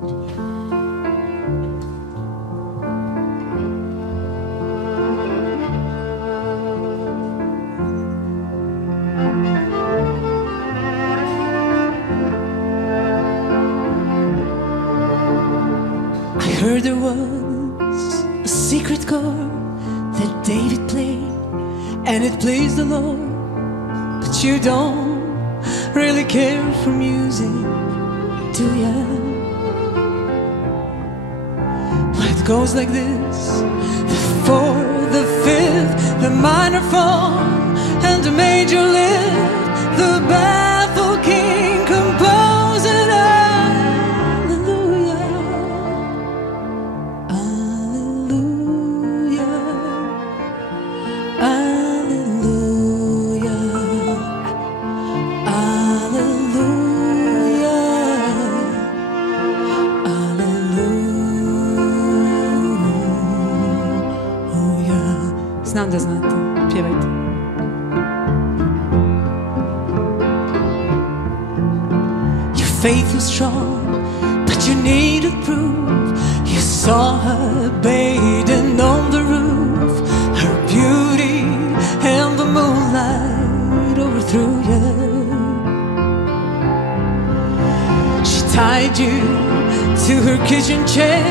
I heard there was a secret chord that David played, and it pleased the Lord. But you don't really care for music, do ya? Well, it goes like this: the fourth, the fifth, the minor fall, and the major lift. The baffled king composing hallelujah, hallelujah, hallelujah, hallelujah, hallelujah. Znam da znate, pjevajte. Faith was strong, but you needed proof. You saw her bathing on the roof, her beauty and the moonlight overthrew you. She tied you to her kitchen chair,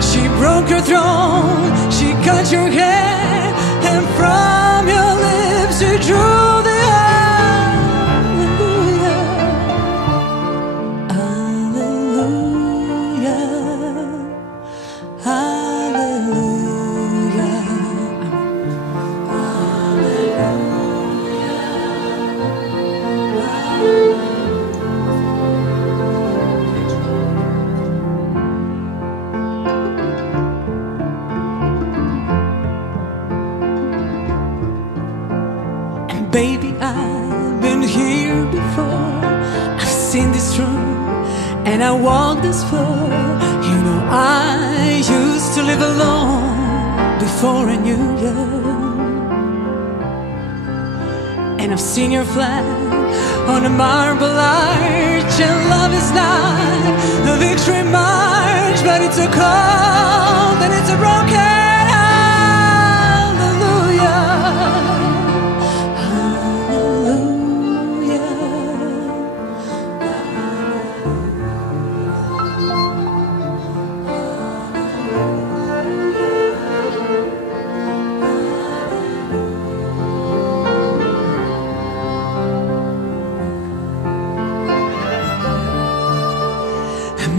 she broke your throne, she cut your hair, and from your lips she drew the baby, I've been here before. I've seen this room and I walked this floor. You know, I used to live alone before I knew you. And I've seen your flag on a marble arch. And love is not a victory march, but it's a cold and it's a broken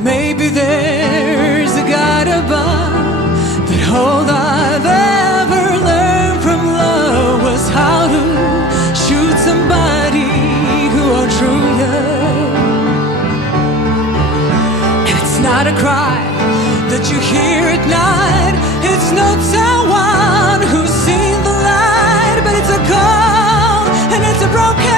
maybe there's a God above, but all I've ever learned from love was how to shoot somebody who outdrew you. And it's not a cry that you hear at night, it's not someone who's seen the light, but it's a cold and it's a broken